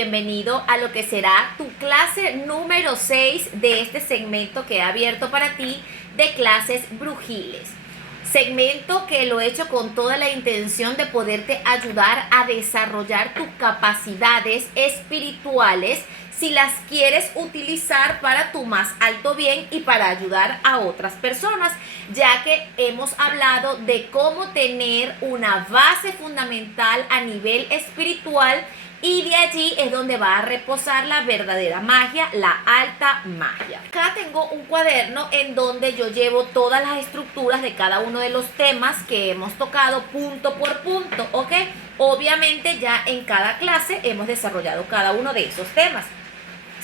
bienvenido a lo que será tu clase número 6 de este segmento que he abierto para ti de clases brujiles. Segmento que lo he hecho con toda la intención de poderte ayudar a desarrollar tus capacidades espirituales si las quieres utilizar para tu más alto bien y para ayudar a otras personas, ya que hemos hablado de cómo tener una base fundamental a nivel espiritual y de allí es donde va a reposar la verdadera magia, la alta magia. Acá tengo un cuaderno en donde yo llevo todas las estructuras de cada uno de los temas que hemos tocado punto por punto, ¿ok? Obviamente ya en cada clase hemos desarrollado cada uno de esos temas.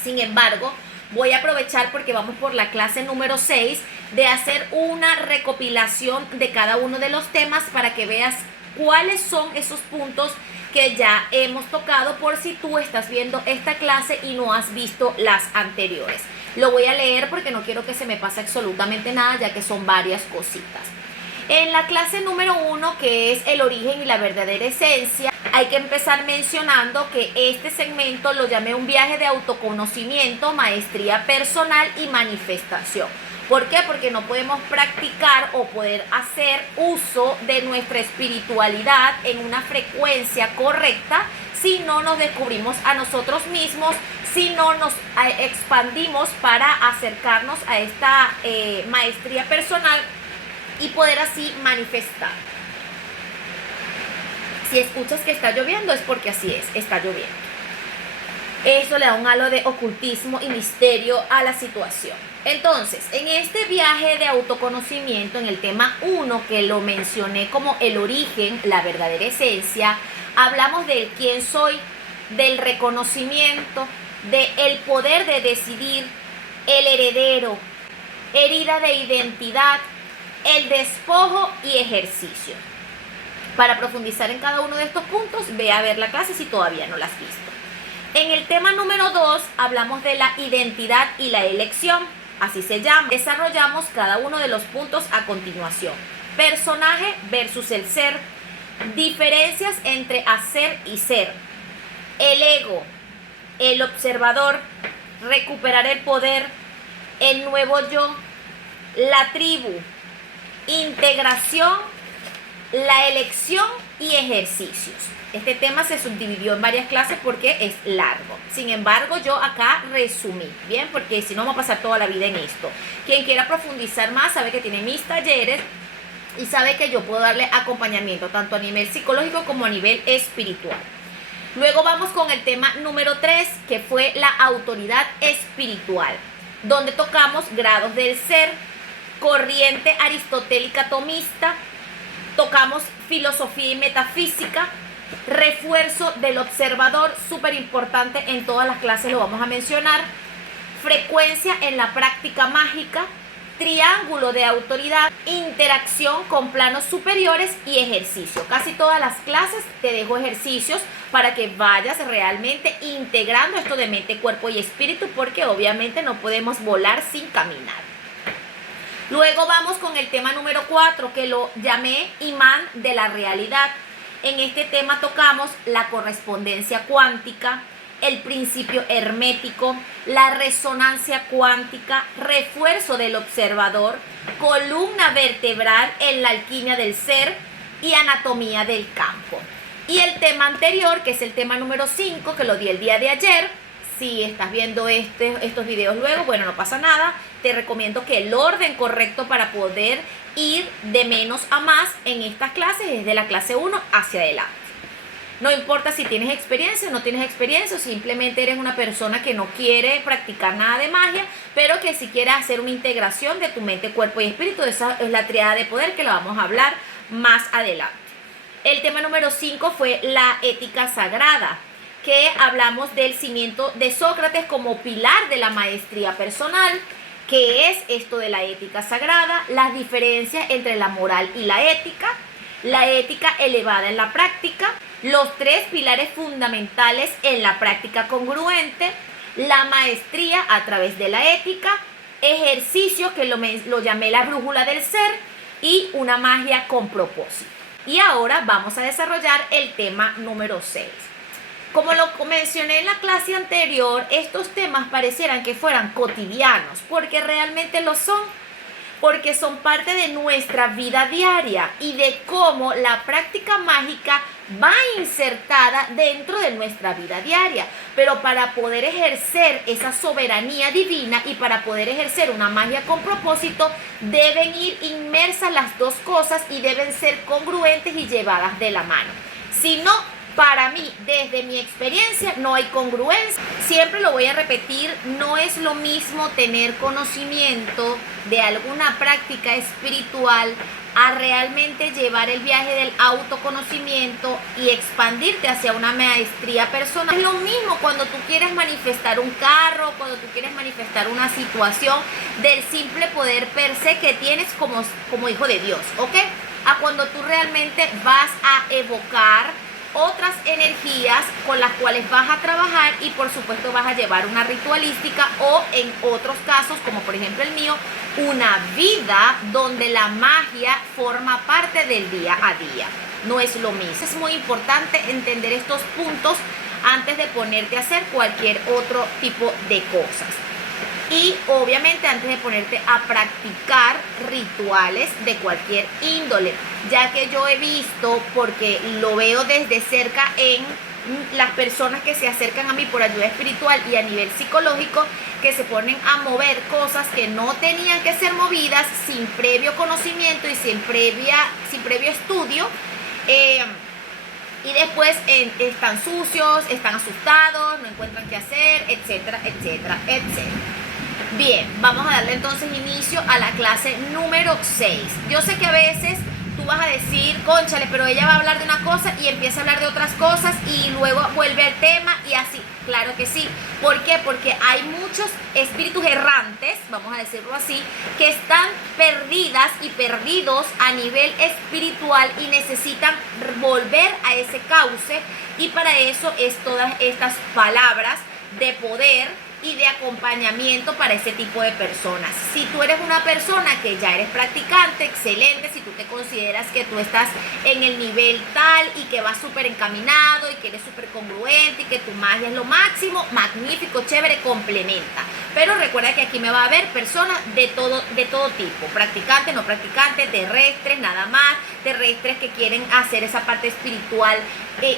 Sin embargo, voy a aprovechar porque vamos por la clase número 6 de hacer una recopilación de cada uno de los temas para que veas cuáles son esos puntos que ya hemos tocado por si tú estás viendo esta clase y no has visto las anteriores. Lo voy a leer porque no quiero que se me pase absolutamente nada, ya que son varias cositas. En la clase número 1, que es el origen y la verdadera esencia, hay que empezar mencionando que este segmento lo llamé un viaje de autoconocimiento, maestría personal y manifestación. ¿Por qué? Porque no podemos practicar o poder hacer uso de nuestra espiritualidad en una frecuencia correcta si no nos descubrimos a nosotros mismos, si no nos expandimos para acercarnos a esta maestría personal y poder así manifestar. Si escuchas que está lloviendo es porque así es, está lloviendo. Eso le da un halo de ocultismo y misterio a la situación. Entonces, en este viaje de autoconocimiento, en el tema 1, que lo mencioné como el origen, la verdadera esencia, hablamos del quién soy, del reconocimiento, del poder de decidir, el heredero, herida de identidad, el despojo y ejercicio. Para profundizar en cada uno de estos puntos, ve a ver la clase si todavía no la has visto. En el tema número 2 hablamos de la identidad y la elección, así se llama. Desarrollamos cada uno de los puntos a continuación. Personaje versus el ser, diferencias entre hacer y ser, el ego, el observador, recuperar el poder, el nuevo yo, la tribu, integración, la elección y ejercicios. Este tema se subdividió en varias clases porque es largo. Sin embargo, yo acá resumí, ¿bien? Porque si no vamos a pasar toda la vida en esto. Quien quiera profundizar más sabe que tiene mis talleres y sabe que yo puedo darle acompañamiento tanto a nivel psicológico como a nivel espiritual. Luego vamos con el tema número 3, que fue la autoridad espiritual, donde tocamos grados del ser, corriente aristotélica tomista, tocamos filosofía y metafísica, refuerzo del observador, súper importante, en todas las clases lo vamos a mencionar, frecuencia en la práctica mágica, triángulo de autoridad, interacción con planos superiores y ejercicio. Casi todas las clases te dejo ejercicios para que vayas realmente integrando esto de mente, cuerpo y espíritu, porque obviamente no podemos volar sin caminar. Luego vamos con el tema número 4, que lo llamé imán de la realidad. En este tema tocamos la correspondencia cuántica, el principio hermético, la resonancia cuántica, refuerzo del observador, columna vertebral en la alquimia del ser y anatomía del campo. Y el tema anterior, que es el tema número 5, que lo di el día de ayer. Si estás viendo estos videos luego, bueno, no pasa nada. Te recomiendo que el orden correcto para poder ir de menos a más en estas clases es de la clase 1 hacia adelante. No importa si tienes experiencia o no tienes experiencia, o simplemente eres una persona que no quiere practicar nada de magia, pero que si quieres hacer una integración de tu mente, cuerpo y espíritu. Esa es la triada de poder que la vamos a hablar más adelante. El tema número 5 fue la ética sagrada, que hablamos del cimiento de Sócrates como pilar de la maestría personal. ¿Qué es esto de la ética sagrada? Las diferencias entre la moral y la ética elevada en la práctica, los 3 pilares fundamentales en la práctica congruente, la maestría a través de la ética, ejercicio que lo llamé la brújula del ser y una magia con propósito. Y ahora vamos a desarrollar el tema número 6. Como lo mencioné en la clase anterior, estos temas parecieran que fueran cotidianos, porque realmente lo son, porque son parte de nuestra vida diaria y de cómo la práctica mágica va insertada dentro de nuestra vida diaria. Pero para poder ejercer esa soberanía divina y para poder ejercer una magia con propósito, deben ir inmersas las dos cosas y deben ser congruentes y llevadas de la mano. Si no, para mí, desde mi experiencia, no hay congruencia. Siempre lo voy a repetir, no es lo mismo tener conocimiento de alguna práctica espiritual a realmente llevar el viaje del autoconocimiento y expandirte hacia una maestría personal. Es lo mismo cuando tú quieres manifestar un carro, cuando tú quieres manifestar una situación, del simple poder per se que tienes como hijo de Dios, ¿ok? A cuando tú realmente vas a evocar otras energías con las cuales vas a trabajar y por supuesto vas a llevar una ritualística o en otros casos, como por ejemplo el mío, una vida donde la magia forma parte del día a día. No es lo mismo. Es muy importante entender estos puntos antes de ponerte a hacer cualquier otro tipo de cosas. Y obviamente antes de ponerte a practicar rituales de cualquier índole, ya que yo he visto, porque lo veo desde cerca en las personas que se acercan a mí por ayuda espiritual y a nivel psicológico, que se ponen a mover cosas que no tenían que ser movidas sin previo conocimiento y sin previo estudio, y después están sucios, están asustados, no encuentran qué hacer, etcétera, etcétera, etcétera. Bien, vamos a darle entonces inicio a la clase número 6. Yo sé que a veces tú vas a decir, cónchale, pero ella va a hablar de una cosa y empieza a hablar de otras cosas y luego vuelve al tema y así. Claro que sí. ¿Por qué? Porque hay muchos espíritus errantes, vamos a decirlo así, que están perdidas y perdidos a nivel espiritual y necesitan volver a ese cauce, y para eso es todas estas palabras de poder y de acompañamiento para ese tipo de personas. Si tú eres una persona que ya eres practicante, excelente. Si tú te consideras que tú estás en el nivel tal y que vas súper encaminado y que eres súper congruente y que tu magia es lo máximo, magnífico, chévere, complementa. Pero recuerda que aquí me va a haber personas de todo tipo, practicantes, no practicantes, terrestres, nada más, terrestres que quieren hacer esa parte espiritual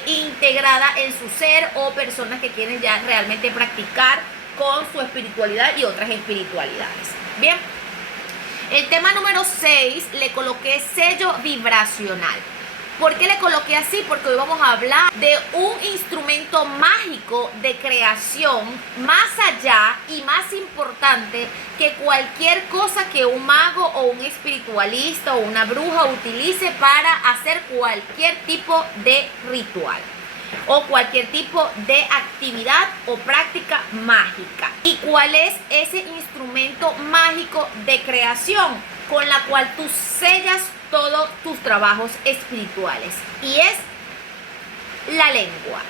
integrada en su ser, o personas que quieren ya realmente practicar con su espiritualidad y otras espiritualidades. Bien, el tema número 6 le coloqué sello vibracional. ¿Por qué le coloqué así? Porque hoy vamos a hablar de un instrumento mágico de creación más allá y más importante que cualquier cosa que un mago o un espiritualista o una bruja utilice para hacer cualquier tipo de ritual o cualquier tipo de actividad o práctica mágica. ¿Y cuál es ese instrumento mágico de creación con la cual tú sellas todos tus trabajos espirituales? Y es la lengua.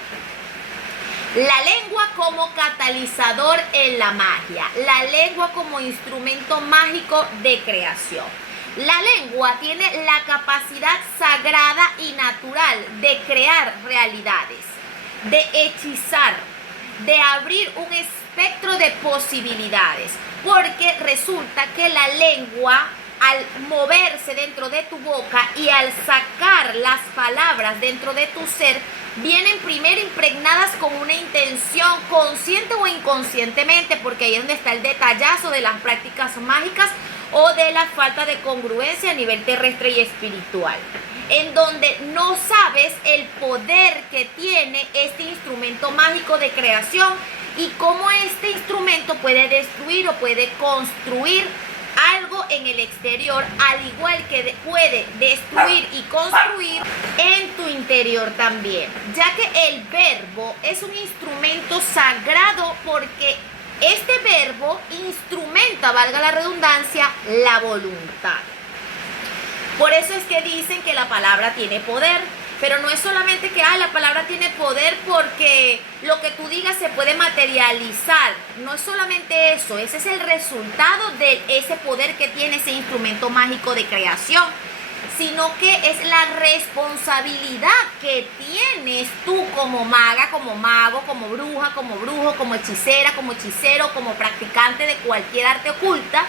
La lengua como catalizador en la magia, la lengua como instrumento mágico de creación. La lengua tiene la capacidad sagrada y natural de crear realidades, de hechizar, de abrir un espectro de posibilidades, porque resulta que la lengua, al moverse dentro de tu boca y al sacar las palabras dentro de tu ser, vienen primero impregnadas con una intención consciente o inconscientemente, porque ahí es donde está el detallazo de las prácticas mágicas o de la falta de congruencia a nivel terrestre y espiritual, en donde no sabes el poder que tiene este instrumento mágico de creación y cómo este instrumento puede destruir o puede construir algo en el exterior, al igual que puede destruir y construir en tu interior también, ya que el verbo es un instrumento sagrado, porque este verbo instrumenta, valga la redundancia, la voluntad. Por eso es que dicen que la palabra tiene poder, pero no es solamente que la palabra tiene poder porque lo que tú digas se puede materializar. No es solamente eso, ese es el resultado de ese poder que tiene ese instrumento mágico de creación. sino que es la responsabilidad que tienes tú como maga, como mago, como bruja, como brujo, como hechicera, como hechicero, como practicante de cualquier arte oculta,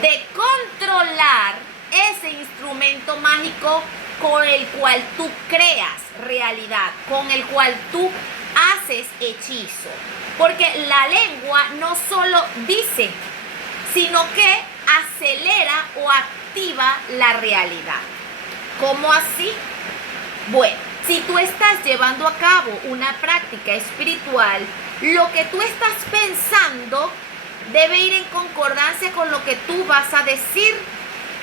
de controlar ese instrumento mágico con el cual tú creas realidad, con el cual tú haces hechizo. Porque la lengua no solo dice, sino que acelera o activa la realidad. ¿Cómo así? Bueno, si tú estás llevando a cabo una práctica espiritual, lo que tú estás pensando debe ir en concordancia con lo que tú vas a decir,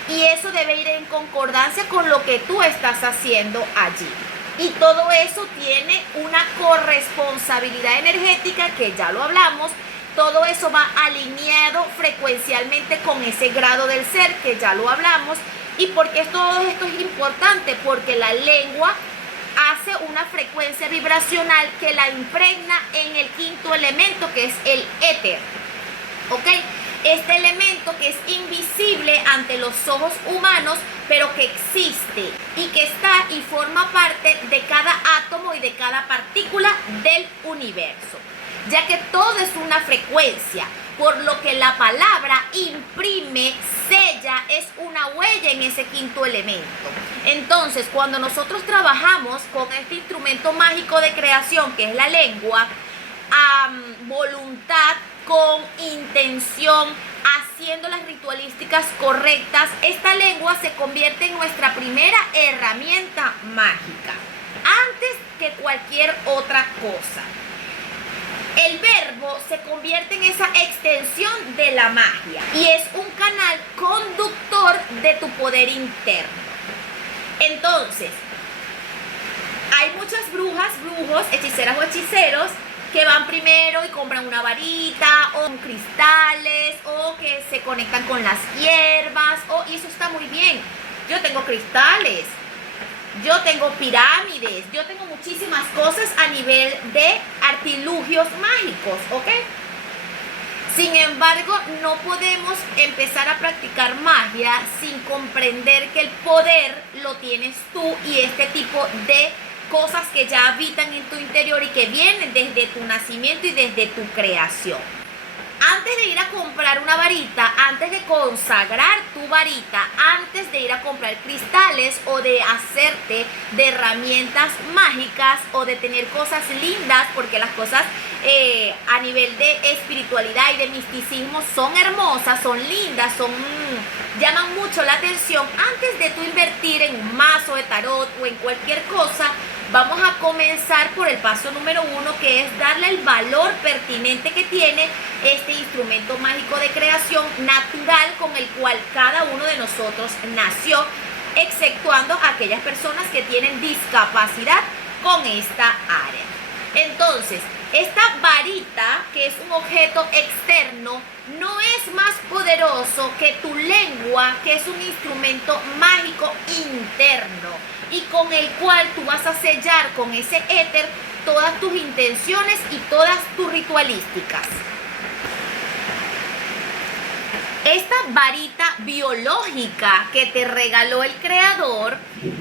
y eso debe ir en concordancia con lo que tú estás haciendo allí. Y todo eso tiene una corresponsabilidad energética, que ya lo hablamos. Todo eso va alineado frecuencialmente con ese grado del ser, que ya lo hablamos. ¿Y por qué todo esto es importante? Porque la lengua hace una frecuencia vibracional que la impregna en el quinto elemento, que es el éter. ¿Ok? Este elemento que es invisible ante los ojos humanos, pero que existe y que está y forma parte de cada átomo y de cada partícula del universo, ya que todo es una frecuencia, por lo que la palabra imprime, sella, es una huella en ese quinto elemento. Entonces, cuando nosotros trabajamos con este instrumento mágico de creación, que es la lengua, a voluntad, con intención, haciendo las ritualísticas correctas, esta lengua se convierte en nuestra primera herramienta mágica, antes que cualquier otra cosa. El verbo se convierte en esa extensión de la magia y es un canal conductor de tu poder interno. Entonces, hay muchas brujas, brujos, hechiceras o hechiceros que van primero y compran una varita o cristales, o que se conectan con las hierbas, y eso está muy bien. Yo tengo cristales, yo tengo pirámides, yo tengo muchísimas cosas a nivel de artilugios mágicos, ¿ok? Sin embargo, no podemos empezar a practicar magia sin comprender que el poder lo tienes tú, y este tipo de cosas que ya habitan en tu interior y que vienen desde tu nacimiento y desde tu creación. Antes de ir a comprar una varita, antes de consagrar tu varita, antes de ir a comprar cristales o de hacerte de herramientas mágicas o de tener cosas lindas, porque las cosas a nivel de espiritualidad y de misticismo son hermosas, son lindas, llaman mucho la atención. Antes de tú invertir en un mazo de tarot o en cualquier cosa, vamos a comenzar por el paso número 1, que es darle el valor pertinente que tiene este instrumento mágico de creación natural con el cual cada uno de nosotros nació, exceptuando aquellas personas que tienen discapacidad con esta área. Entonces, esta varita, que es un objeto externo, no es más poderoso que tu lengua, que es un instrumento mágico interno, y con el cual tú vas a sellar con ese éter todas tus intenciones y todas tus ritualísticas. Esta varita biológica que te regaló el creador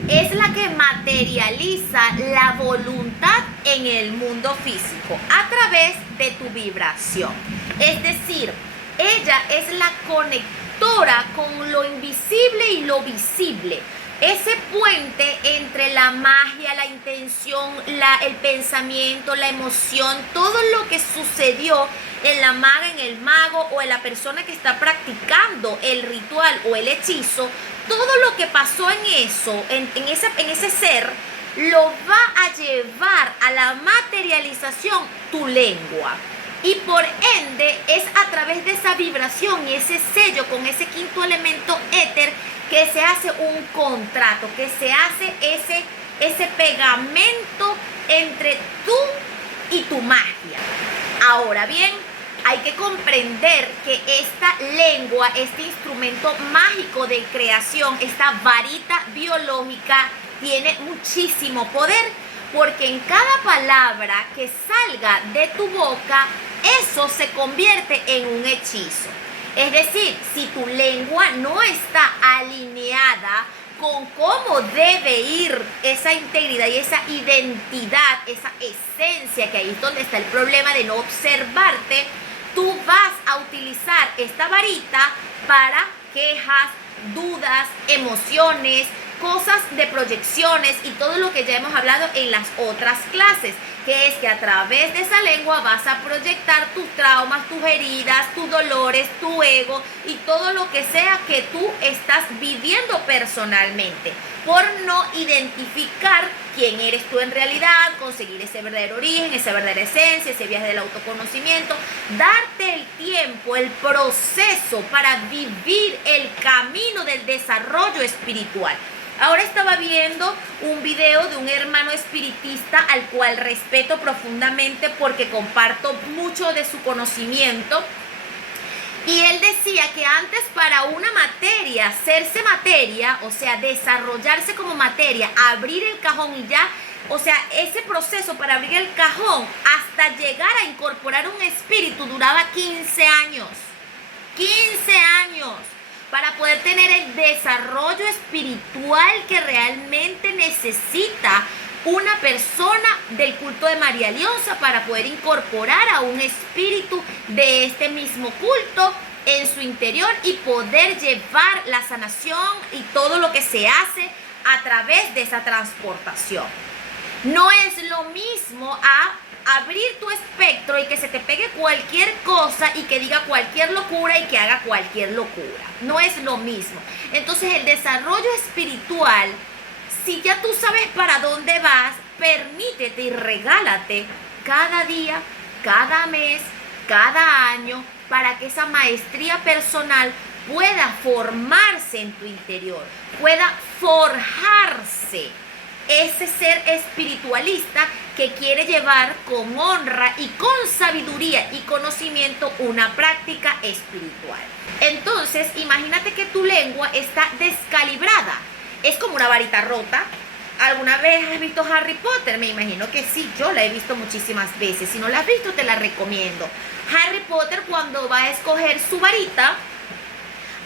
es la que materializa la voluntad en el mundo físico a través de tu vibración. Es decir, ella es la conectora con lo invisible y lo visible. Ese puente entre la magia, la intención, el pensamiento, la emoción, todo lo que sucedió en la maga, en el mago o en la persona que está practicando el ritual o el hechizo, todo lo que pasó en eso, en ese ser, lo va a llevar a la materialización tu lengua. Y por ende es a través de esa vibración y ese sello con ese quinto elemento éter que se hace un contrato, que se hace ese pegamento entre tú y tu magia. Ahora bien, hay que comprender que esta lengua, este instrumento mágico de creación, esta varita biológica, tiene muchísimo poder, porque en cada palabra que salga de tu boca, eso se convierte en un hechizo. Es decir, si tu lengua no está alineada con cómo debe ir esa integridad y esa identidad, esa esencia, que ahí es donde está el problema de no observarte, tú vas a utilizar esta varita para quejas, dudas, emociones, cosas de proyecciones y todo lo que ya hemos hablado en las otras clases, que es que a través de esa lengua vas a proyectar tus traumas, tus heridas, tus dolores, tu ego y todo lo que sea que tú estás viviendo personalmente, por no identificar quién eres tú en realidad, conseguir ese verdadero origen, esa verdadera esencia, ese viaje del autoconocimiento, darte el tiempo, el proceso para vivir el camino del desarrollo espiritual. Ahora estaba viendo un video de un hermano espiritista al cual respeto profundamente porque comparto mucho de su conocimiento. Y él decía que antes para una materia, hacerse materia, o sea, desarrollarse como materia, abrir el cajón y ya, o sea, ese proceso para abrir el cajón hasta llegar a incorporar un espíritu duraba 15 años. 15 años. Para poder tener el desarrollo espiritual que realmente necesita una persona del culto de María Leonza para poder incorporar a un espíritu de este mismo culto en su interior y poder llevar la sanación y todo lo que se hace a través de esa transportación. No es lo mismo a abrir tu espectro y que se te pegue cualquier cosa y que diga cualquier locura y que haga cualquier locura. No es lo mismo. Entonces el desarrollo espiritual, si ya tú sabes para dónde vas, permítete y regálate cada día, cada mes, cada año, para que esa maestría personal pueda formarse en tu interior, pueda forjarse ese ser espiritualista que quiere llevar con honra y con sabiduría y conocimiento una práctica espiritual. Entonces, imagínate que tu lengua está descalibrada. Es como una varita rota. ¿Alguna vez has visto Harry Potter? Me imagino que sí, yo la he visto muchísimas veces. Si no la has visto, te la recomiendo. Harry Potter, cuando va a escoger su varita,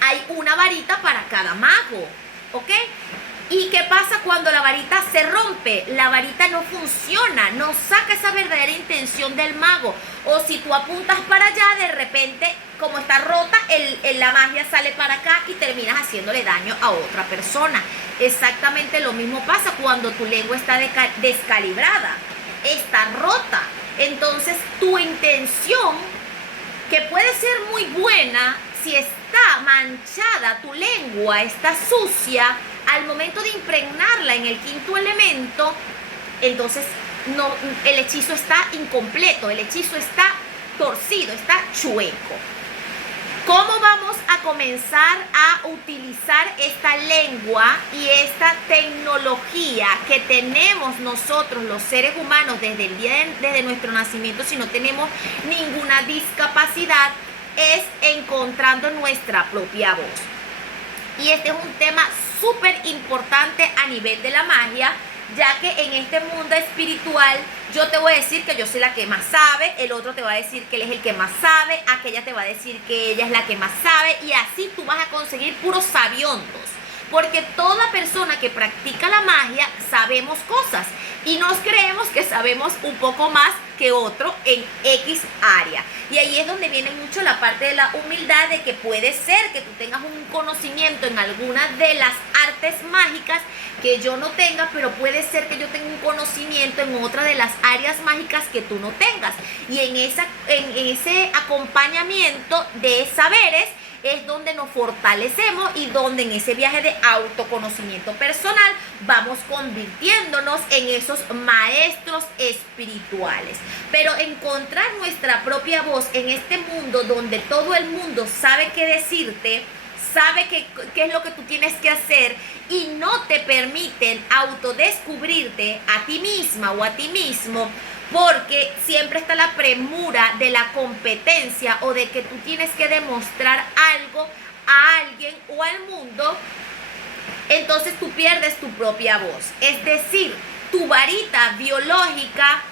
hay una varita para cada mago, ¿ok? ¿Y qué pasa cuando la varita se rompe? La varita no funciona, no saca esa verdadera intención del mago. O si tú apuntas para allá, de repente, como está rota, la magia sale para acá y terminas haciéndole daño a otra persona. Exactamente lo mismo pasa cuando tu lengua está descalibrada, está rota. Entonces, tu intención, que puede ser muy buena, si está manchada, tu lengua está sucia, al momento de impregnarla en el quinto elemento, entonces no, el hechizo está incompleto, el hechizo está torcido, está chueco. ¿Cómo vamos a comenzar a utilizar esta lengua y esta tecnología que tenemos nosotros los seres humanos desde nuestro nacimiento, si no tenemos ninguna discapacidad? Es encontrando nuestra propia voz. Y este es un tema súper importante a nivel de la magia, ya que en este mundo espiritual yo te voy a decir que yo soy la que más sabe, el otro te va a decir que él es el que más sabe, aquella te va a decir que ella es la que más sabe, y así tú vas a conseguir puros sabiondos, porque toda persona que practica la magia sabemos cosas y nos creemos que sabemos un poco más que otro en X área. Y ahí es donde viene mucho la parte de la humildad, de que puede ser que tú tengas un conocimiento en alguna de las artes mágicas que yo no tenga, pero puede ser que yo tenga un conocimiento en otra de las áreas mágicas que tú no tengas. Y en ese acompañamiento de saberes es donde nos fortalecemos y donde en ese viaje de autoconocimiento personal vamos convirtiéndonos en esos maestros espirituales. Pero encontrar nuestra propia voz en este mundo donde todo el mundo sabe qué decirte, sabe qué es lo que tú tienes que hacer y no te permiten autodescubrirte a ti misma o a ti mismo, porque siempre está la premura de la competencia o de que tú tienes que demostrar algo a alguien o al mundo. Entonces tú pierdes tu propia voz. Es decir, tu varita biológica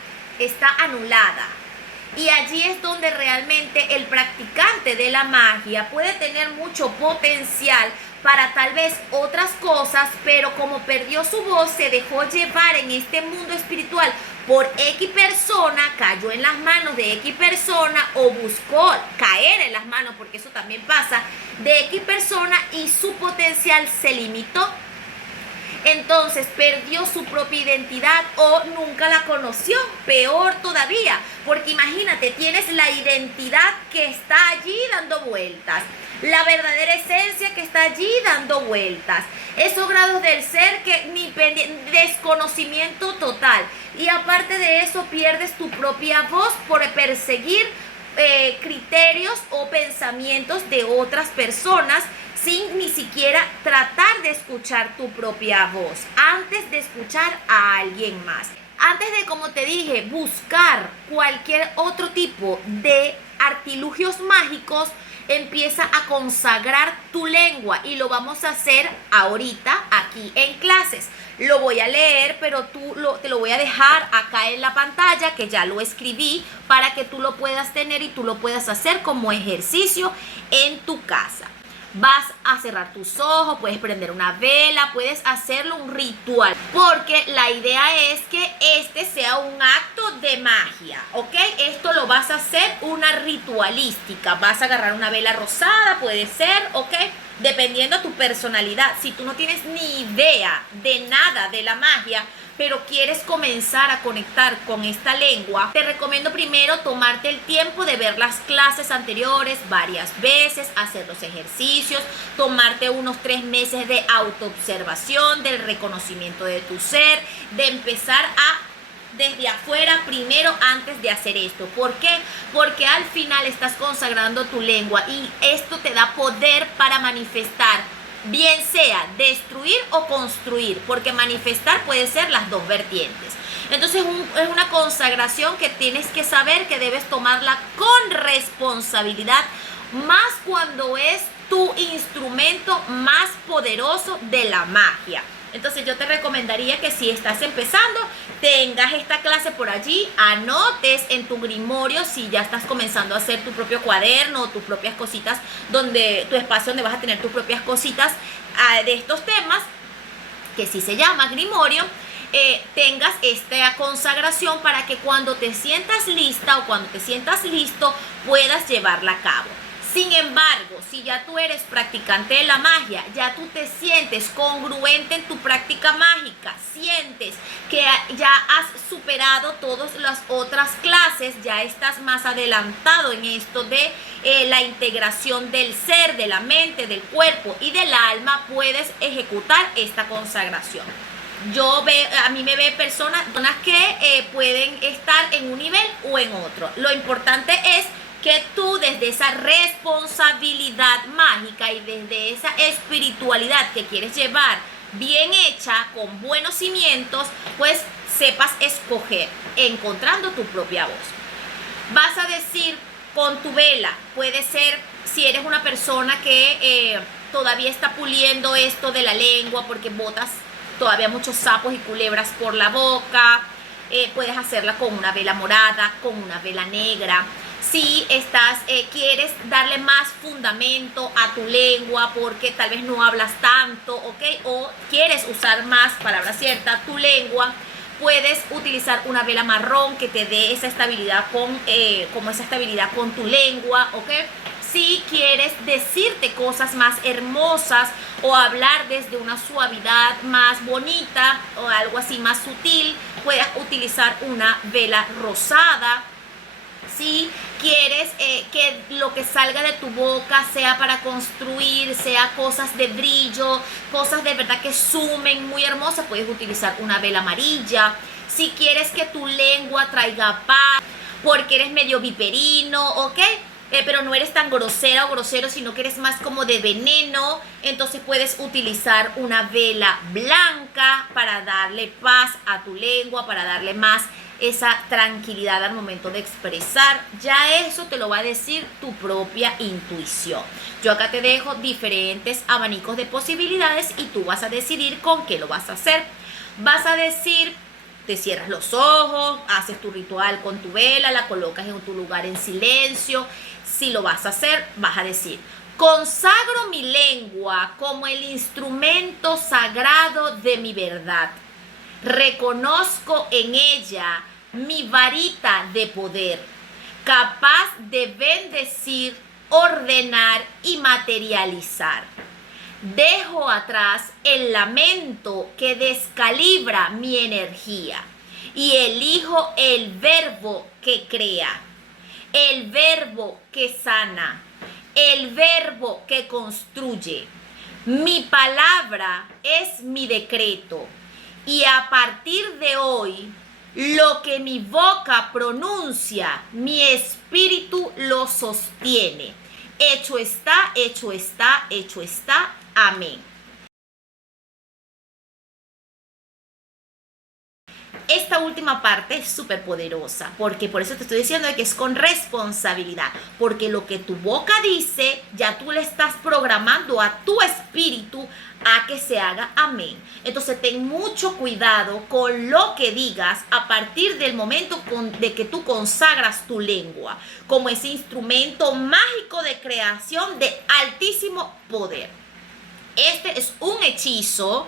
está anulada. Y allí es donde realmente el practicante de la magia puede tener mucho potencial, para tal vez otras cosas, pero como perdió su voz, se dejó llevar en este mundo espiritual por X persona, cayó en las manos de X persona o buscó caer en las manos, porque eso también pasa, de X persona y su potencial se limitó. Entonces perdió su propia identidad o nunca la conoció, peor todavía, porque imagínate, tienes la identidad que está allí dando vueltas, la verdadera esencia que está allí dando vueltas, esos grados del ser que ni desconocimiento total, y aparte de eso pierdes tu propia voz por perseguir criterios o pensamientos de otras personas sin ni siquiera tratar de escuchar tu propia voz antes de escuchar a alguien más. Antes de, como te dije, buscar cualquier otro tipo de artilugios mágicos, empieza a consagrar tu lengua y lo vamos a hacer ahorita aquí en clases. Lo voy a leer, pero te lo voy a dejar acá en la pantalla, que ya lo escribí, para que tú lo puedas tener y tú lo puedas hacer como ejercicio en tu casa. Vas a cerrar tus ojos, puedes prender una vela, puedes hacerlo un ritual, porque la idea es que este sea un acto de magia, ¿ok? Esto lo vas a hacer una ritualística, vas a agarrar una vela rosada, puede ser, ¿ok? Dependiendo de tu personalidad. Si tú no tienes ni idea de nada de la magia, pero quieres comenzar a conectar con esta lengua, te recomiendo primero tomarte el tiempo de ver las clases anteriores varias veces, hacer los ejercicios, tomarte unos 3 meses de autoobservación, del reconocimiento de tu ser, de empezar desde afuera primero antes de hacer esto. ¿Por qué? Porque al final estás consagrando tu lengua y esto te da poder para manifestar, bien sea destruir o construir, porque manifestar puede ser las dos vertientes. Entonces es una consagración que tienes que saber que debes tomarla con responsabilidad, más cuando es tu instrumento más poderoso de la magia. Entonces yo te recomendaría que si estás empezando, tengas esta clase por allí, anotes en tu grimorio si ya estás comenzando a hacer tu propio cuaderno o tus propias cositas, tu espacio donde vas a tener tus propias cositas de estos temas, que sí se llama grimorio, tengas esta consagración para que cuando te sientas lista o cuando te sientas listo puedas llevarla a cabo. Sin embargo, si ya tú eres practicante de la magia, ya tú te sientes congruente en tu práctica mágica, sientes que ya has superado todas las otras clases, ya estás más adelantado en esto de la integración del ser, de la mente, del cuerpo y del alma, puedes ejecutar esta consagración. A mí me ve personas que pueden estar en un nivel o en otro. Lo importante es que tú desde esa responsabilidad mágica y desde esa espiritualidad que quieres llevar bien hecha, con buenos cimientos, pues sepas escoger, encontrando tu propia voz. Vas a decir con tu vela, puede ser si eres una persona que todavía está puliendo esto de la lengua porque botas todavía muchos sapos y culebras por la boca, puedes hacerla con una vela morada, con una vela negra. Si quieres darle más fundamento a tu lengua porque tal vez no hablas tanto, ¿ok? O quieres usar más, palabra cierta, tu lengua, puedes utilizar una vela marrón que te dé esa estabilidad con tu lengua, ¿ok? Si quieres decirte cosas más hermosas o hablar desde una suavidad más bonita o algo así más sutil, puedes utilizar una vela rosada. Si quieres que lo que salga de tu boca sea para construir, sea cosas de brillo, cosas de verdad que sumen, muy hermosas, puedes utilizar una vela amarilla. Si quieres que tu lengua traiga paz, porque eres medio viperino, ¿ok? Pero no eres tan grosera o grosero, sino que eres más como de veneno, entonces puedes utilizar una vela blanca para darle paz a tu lengua, para darle más esa tranquilidad al momento de expresar. Ya eso te lo va a decir tu propia intuición. Yo acá te dejo diferentes abanicos de posibilidades y tú vas a decidir con qué lo vas a hacer. Vas a decir, te cierras los ojos, haces tu ritual con tu vela, la colocas en tu lugar en silencio. Si lo vas a hacer, vas a decir: Consagro mi lengua como el instrumento sagrado de mi verdad. Reconozco en ella mi varita de poder, capaz de bendecir, ordenar y materializar. Dejo atrás el lamento que descalibra mi energía y elijo el verbo que crea, el verbo que sana, el verbo que construye. Mi palabra es mi decreto y a partir de hoy, lo que mi boca pronuncia, mi espíritu lo sostiene. Hecho está, hecho está, hecho está. Amén. Esta última parte es súper poderosa, porque por eso te estoy diciendo que es con responsabilidad, porque lo que tu boca dice, ya tú le estás programando a tu espíritu a que se haga amén. Entonces ten mucho cuidado con lo que digas a partir del momento de que tú consagras tu lengua como ese instrumento mágico de creación de altísimo poder. Este es un hechizo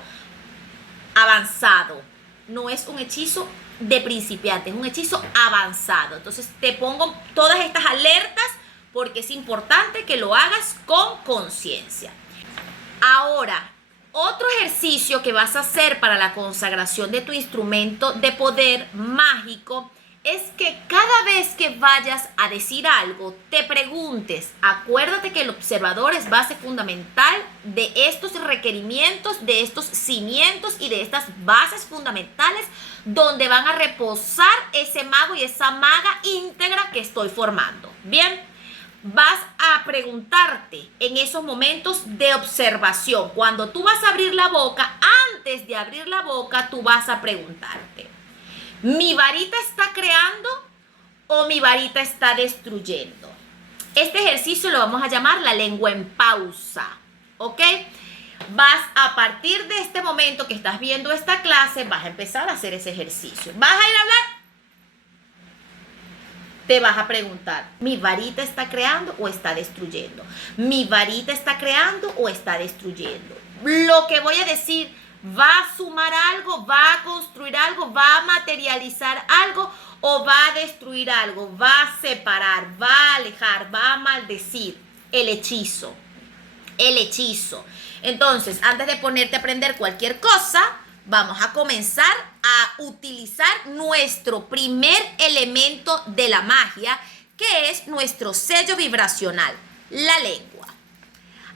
avanzado. No es un hechizo de principiantes, es un hechizo avanzado. Entonces te pongo todas estas alertas porque es importante que lo hagas con conciencia. Ahora, otro ejercicio que vas a hacer para la consagración de tu instrumento de poder mágico es que cada vez que vayas a decir algo, te preguntes, acuérdate que el observador es base fundamental de estos requerimientos, de estos cimientos y de estas bases fundamentales donde van a reposar ese mago y esa maga íntegra que estoy formando. Bien, vas a preguntarte en esos momentos de observación. Cuando tú vas a abrir la boca, antes de abrir la boca, tú vas a preguntarte: ¿mi varita está creando o mi varita está destruyendo? Este ejercicio lo vamos a llamar la lengua en pausa, ¿ok? Vas a partir de este momento que estás viendo esta clase, vas a empezar a hacer ese ejercicio. ¿Vas a ir a hablar? Te vas a preguntar: ¿mi varita está creando o está destruyendo? ¿Mi varita está creando o está destruyendo? Lo que voy a decir, ¿va a sumar algo? ¿Va a construir algo? ¿Va a materializar algo? ¿O va a destruir algo? ¿Va a separar? ¿Va a alejar? ¿Va a maldecir? El hechizo. El hechizo. Entonces, antes de ponerte a aprender cualquier cosa, vamos a comenzar a utilizar nuestro primer elemento de la magia, que es nuestro sello vibracional, la lengua.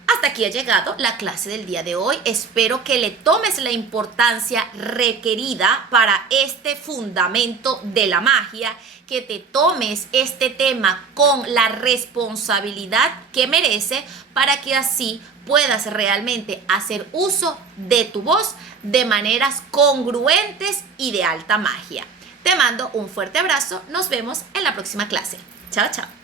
Hasta aquí ha llegado la clase del día de hoy. Espero que le tomes la importancia requerida para este fundamento de la magia, que te tomes este tema con la responsabilidad que merece para que así puedas realmente hacer uso de tu voz de maneras congruentes y de alta magia. Te mando un fuerte abrazo. Nos vemos en la próxima clase. Chao, chao.